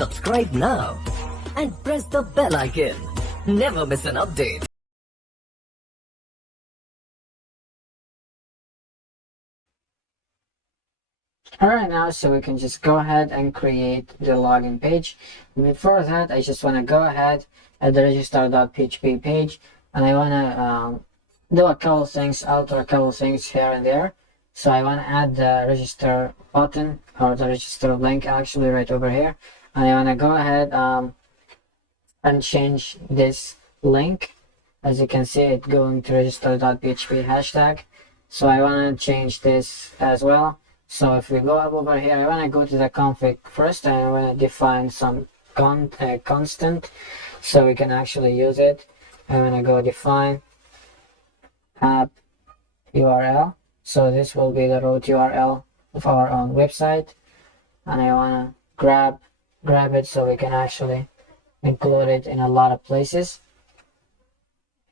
Subscribe now and press the bell icon. Never miss an update. Alright, now so we can just go ahead and create the login page. Before that, I just want to go ahead at the register.php page, and I want to do a couple things, alter a couple things here and there. So I want to add the register button, or the register link actually right over here, and I want to go ahead and change this link. As you can see, it's going to register.php hashtag. So I want to change this as well. So if we go up over here, I want to go to the config first, and I want to define some constant so we can actually use it. I want to go define app URL. So this will be the root URL of our own website, and I want to grab it so we can actually include it in a lot of places.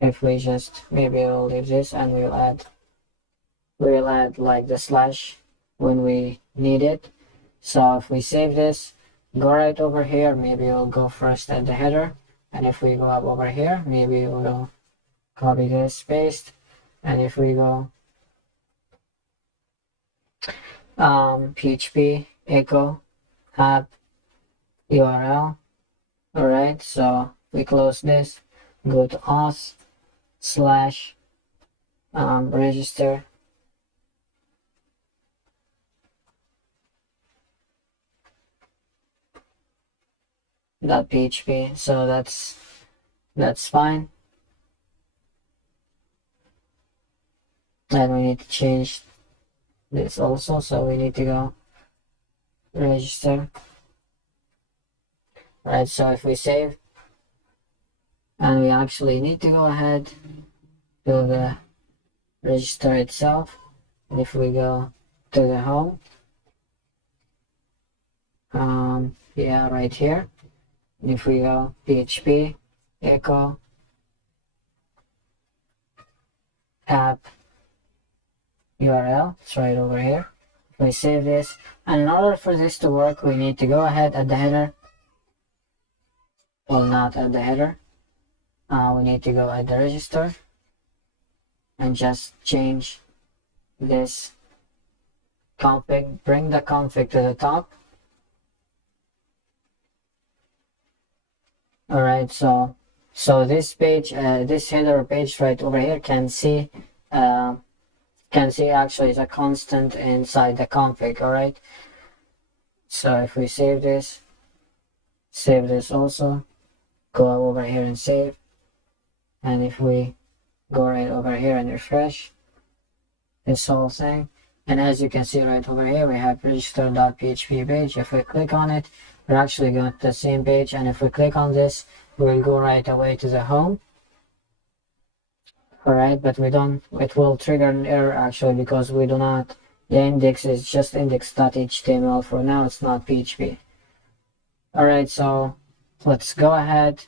If we just, maybe we'll leave this, and we'll add like the slash when we need it. So if we save this, go right over here, maybe we'll go first at the header, and if we go up over here, maybe we'll copy this, paste, and if we go php echo app URL. Alright, so we close this, go to auth slash register .php. So that's fine. And we need to change this also, so we need to go register. Right, so if we save, and we actually need to go ahead to the register itself, and if we go to the home, yeah, right here, and if we go php echo app URL, it's right over here. If we save this, and in order for this to work, we need to go ahead at the header, well, not at the header, we need to go at the register and just change this config, bring the config to the top. Alright, so this page, this header page right over here can see actually the constant inside the config. Alright, so if we save this also, go over here and save, and if we go right over here and refresh this whole thing, and as you can see right over here, we have register.php page. If we click on it, we're actually going to the same page, and if we click on this, we'll go right away to the home. Alright, but it will trigger an error actually, because we do not, the index is just index.html for now, it's not PHP. Alright, so let's go ahead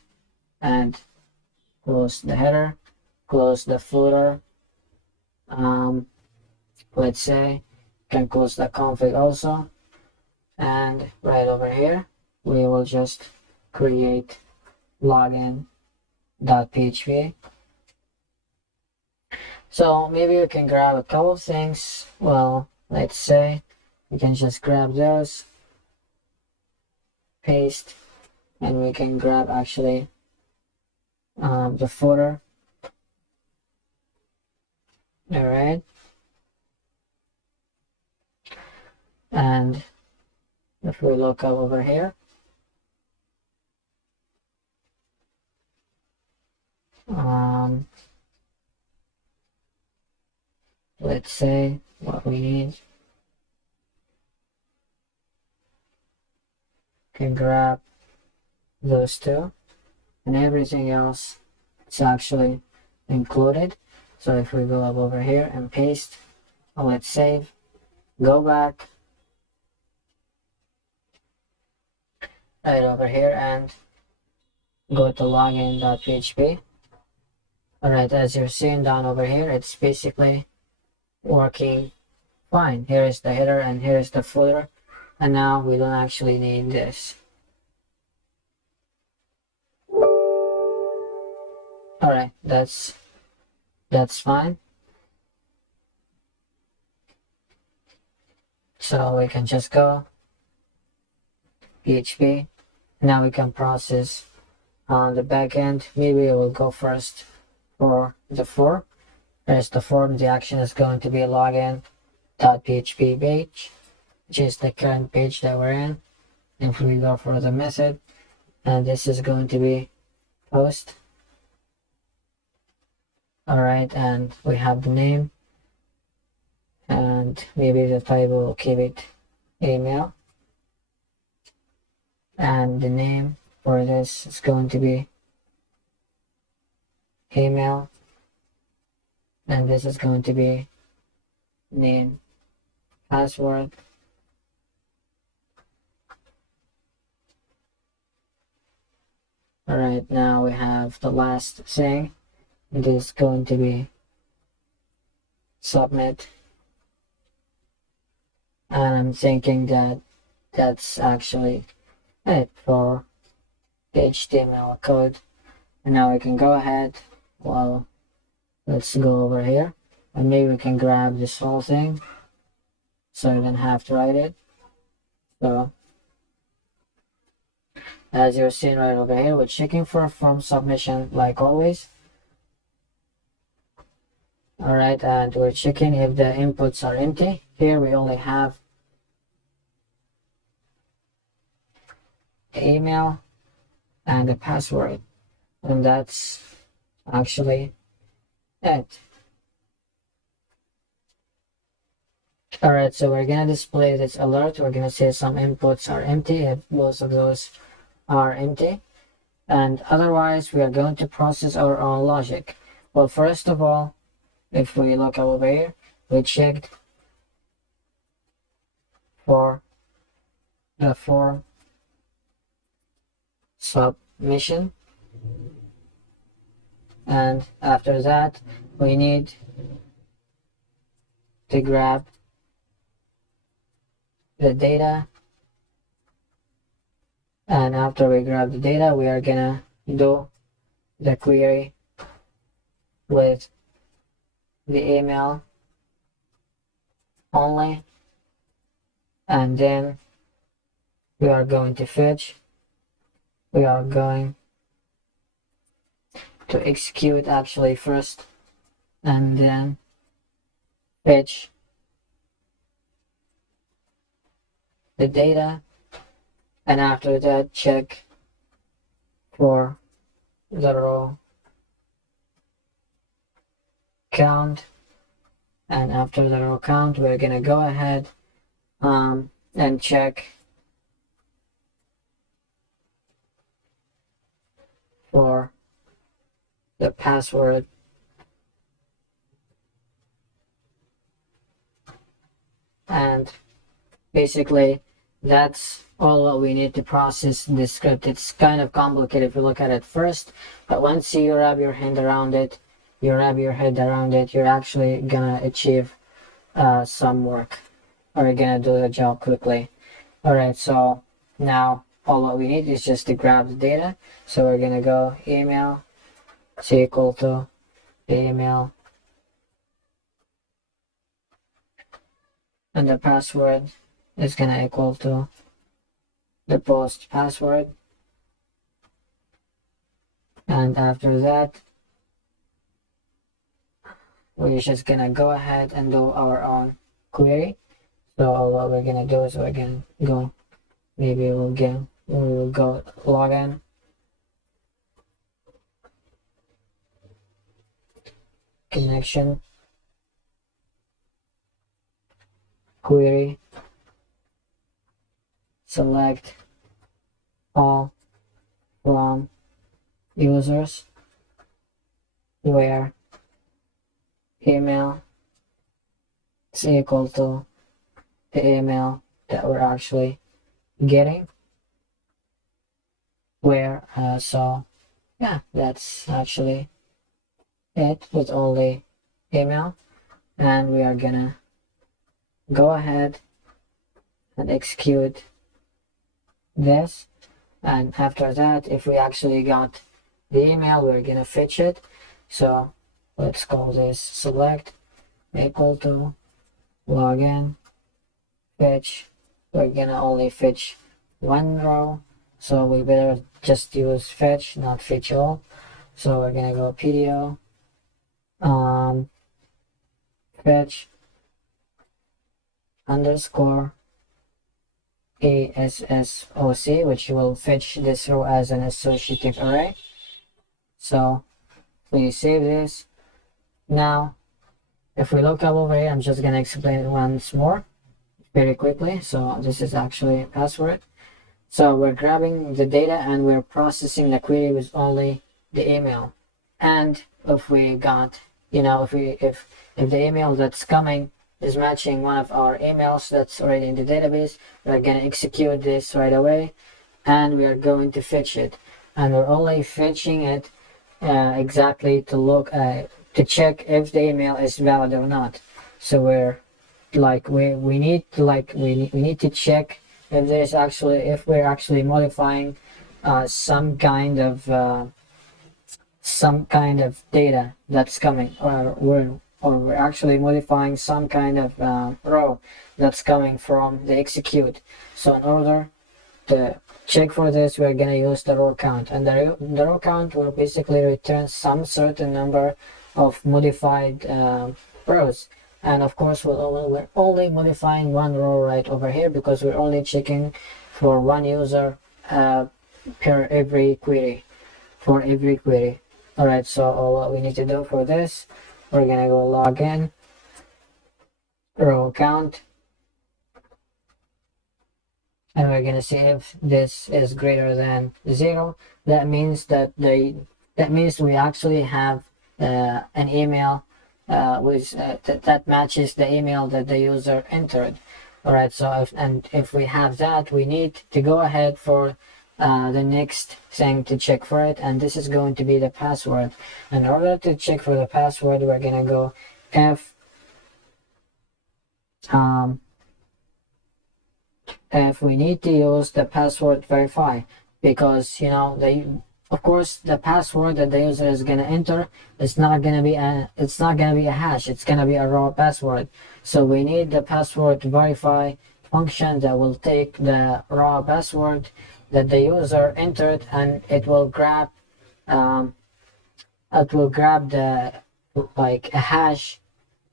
and close the header, close the footer. Let's say you can close the config also, and right over here we will just create login.php. So maybe we can grab a couple of things. Well, let's say we can just grab those, paste, and we can grab actually the footer. Alright, and if we look up over here, let's say what we need, can grab those two, and everything else is actually included. So if we go up over here and paste, let's save, go back right over here and go to login.php. Alright, as you're seeing down over here, it's basically working fine. Here is the header and here is the footer, and now we don't actually need this. All right, that's fine. So we can just go PHP. Now we can process on the back end. Maybe I will go first for the form. There's the form. The action is going to be login.php page, which is the current page that we're in. If we go for the method, and this is going to be post. All right, and we have the name, and maybe the type will keep it email, and the name for this is going to be email, and this is going to be name, password. All right, now we have the last thing. It is going to be submit, and I'm thinking that that's actually it for the HTML code. And now we can go ahead. Well, let's go over here, and maybe we can grab this whole thing so you don't have to write it. So as you're seeing right over here, we're checking for form submission like always. All right, and we're checking if the inputs are empty. Here we only have the email and the password, and that's actually it. All right, so we're gonna display this alert. We're gonna say some inputs are empty if most of those are empty, and otherwise we are going to process our own logic. Well, first of all, if we look over here, we checked for the form submission, and after that we need to grab the data, and after we grab the data we are gonna do the query with the email only, and then we are going to fetch, we are going to execute actually first, and then fetch the data, and after that check for the row count, and after the row count we're gonna go ahead and check for the password, and basically that's all what we need to process this script. It's kind of complicated if you look at it first, but once you wrap your head around it, you're actually gonna achieve some work, or you're gonna do the job quickly. All right, so now all what we need is just to grab the data. So we're gonna go email is equal to the email, and the password is gonna equal to the post password, and after that we're just gonna go ahead and do our own query. So what we're gonna do is we're gonna go, maybe we will go login connection query, select all from users where email is equal to the email that we're actually getting, where so yeah, that's actually it with only email, and we are gonna go ahead and execute this, and after that if we actually got the email, we're gonna fetch it. So let's call this select equal to login fetch. We're gonna only fetch one row, so we better just use fetch, not fetch all. So we're gonna go PDO fetch underscore ASSOC, which will fetch this row as an associative array. So please save this. Now if we look up over here, I'm just gonna explain it once more very quickly. So this is actually a password. So we're grabbing the data and we're processing the query with only the email. And if we got, if the email that's coming is matching one of our emails that's already in the database, we're gonna execute this right away, and we are going to fetch it. And we're only fetching it exactly to look to check if the email is valid or not. So we're like we need to check if there's actually, if we're actually modifying some kind of data that's coming, or we're actually modifying some kind of row that's coming from the execute. So in order to check for this, we're gonna use the row count, and the row count will basically return some certain number of modified rows. And of course we're only modifying one row right over here, because we're only checking for one user per every query, Alright, so all what we need to do for this, we're gonna go login row count, and we're gonna see if this is greater than 0. That means that we actually have an email that matches the email that the user entered. Alright, so if we have that, we need to go ahead for the next thing to check for it, and this is going to be the password. In order to check for the password, we're gonna go if we need to use the password verify, because of course the password that the user is gonna enter is not gonna be a hash, it's gonna be a raw password. So we need the password verify function that will take the raw password that the user entered, and it will grab the hash.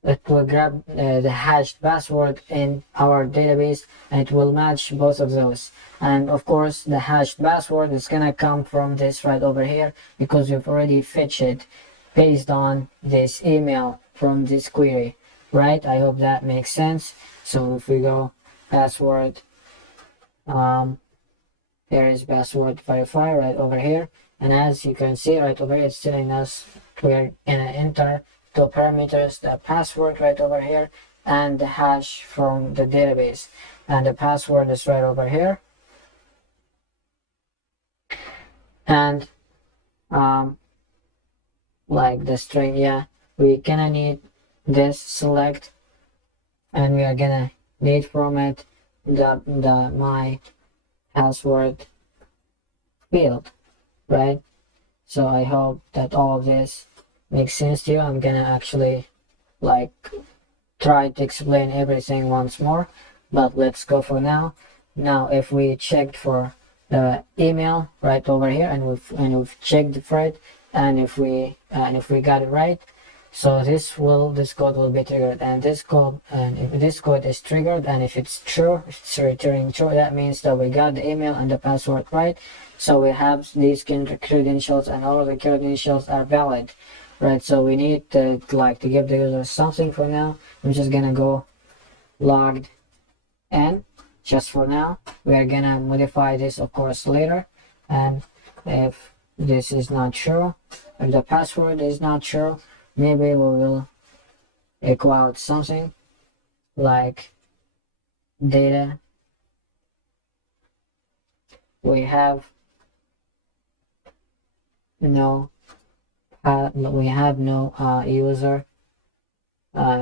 It will grab the hashed password in our database, and it will match both of those. And of course the hashed password is gonna come from this right over here, because we've already fetched it based on this email from this query, right? I hope that makes sense. So if we go password, there is password verify right over here, and as you can see right over here, it's telling us we're gonna enter two parameters, the password right over here and the hash from the database, and the password is right over here. And like the string, we gonna need this select, and we are gonna need from it the my password field, right? So I hope that all of this makes sense to you. I'm gonna actually try to explain everything once more, but let's go for now. Now if we checked for the email right over here, and we've checked for it, and if we got it right, so this code will be triggered, and if this code is triggered, and if it's true, it's returning true, that means that we got the email and the password right. So we have these credentials, and all of the credentials are valid, right? So we need to give the user something. For now, I'm just gonna go logged in just for now. We are gonna modify this of course later, and if this is not true, if the password is not true, maybe we will echo out something like data. We have no user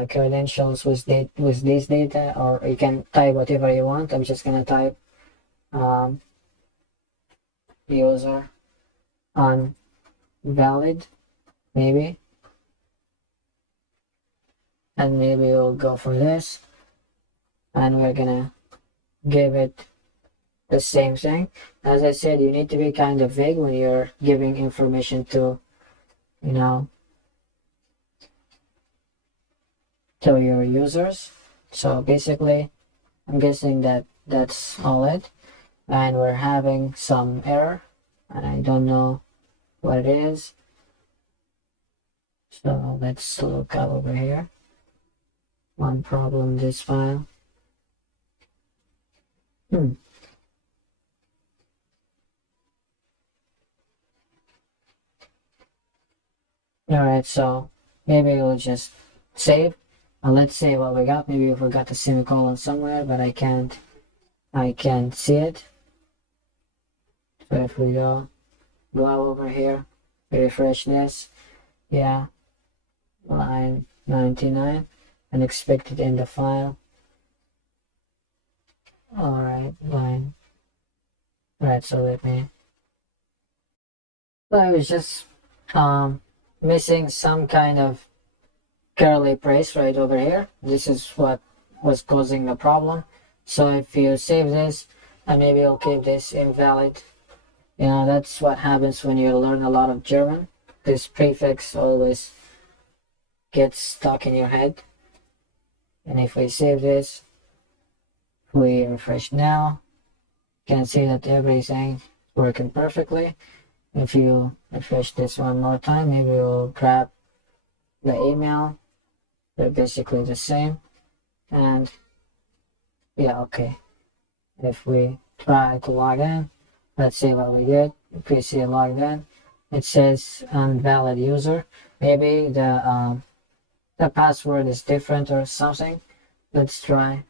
credentials with this data, or you can type whatever you want. I'm just gonna type user valid, maybe, and maybe we'll go for this, and we're gonna give it the same thing. As I said, you need to be kind of vague when you're giving information to, you know, to your users. So basically, I'm guessing that that's all it, and we're having some error, and I don't know what it is. So let's look up over here. One problem, this file. Alright, so maybe we'll just save, and let's see what we got. Maybe we forgot the semicolon somewhere, but I can't see it. So if we go over here, we refresh this, yeah, line 99, and expect it in the file. Alright, line. Alright, so let me. So I was just missing some kind of curly brace right over here. This is what was causing the problem. So if you save this, and maybe I'll keep this invalid. You know, that's what happens when you learn a lot of German. This prefix always gets stuck in your head. And if we save this, we refresh now, you can see that everything is working perfectly. If you refresh this one more time, maybe we'll grab the email. They're basically the same. And yeah, okay. If we try to log in, let's see what we get. If we see logged in, it says invalid user. Maybe the password is different or something. Let's try.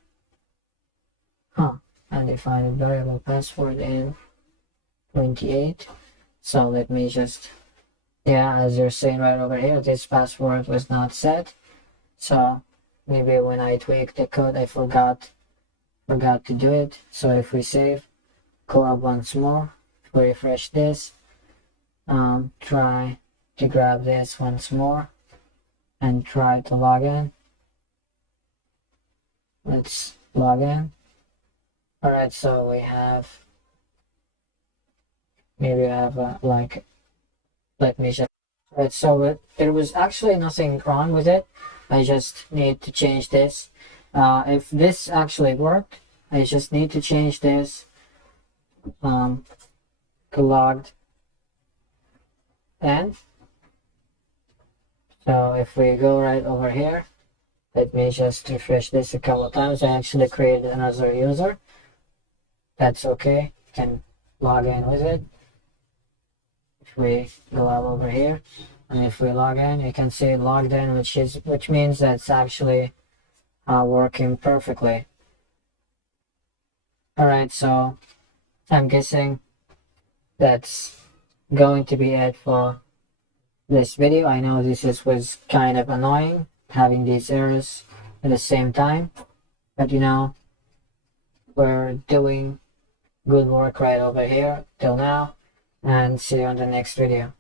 Undefined variable password in 28. So let me just, yeah, as you're seeing right over here, this password was not set. So maybe when I tweaked the code, I forgot to do it. So if we save, go up once more, if we refresh this, try to grab this once more and try to log in. Let's log in. Alright, so we have, maybe I have let me just, alright, so there was actually nothing wrong with it. I just need to change this. If this actually worked, I just need to change this to logged in. So if we go right over here, let me just refresh this a couple of times. I actually created another user. That's okay, you can log in with it. If we go up over here, and if we log in, you can see logged in, which means that it's actually working perfectly. Alright, so I'm guessing that's going to be it for this video. I know was kind of annoying having these errors at the same time, but you know, we're doing good work right over here till now, and see you on the next video.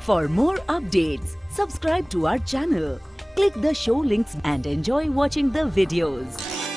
For more updates, subscribe to our channel, click the show links and enjoy watching the videos.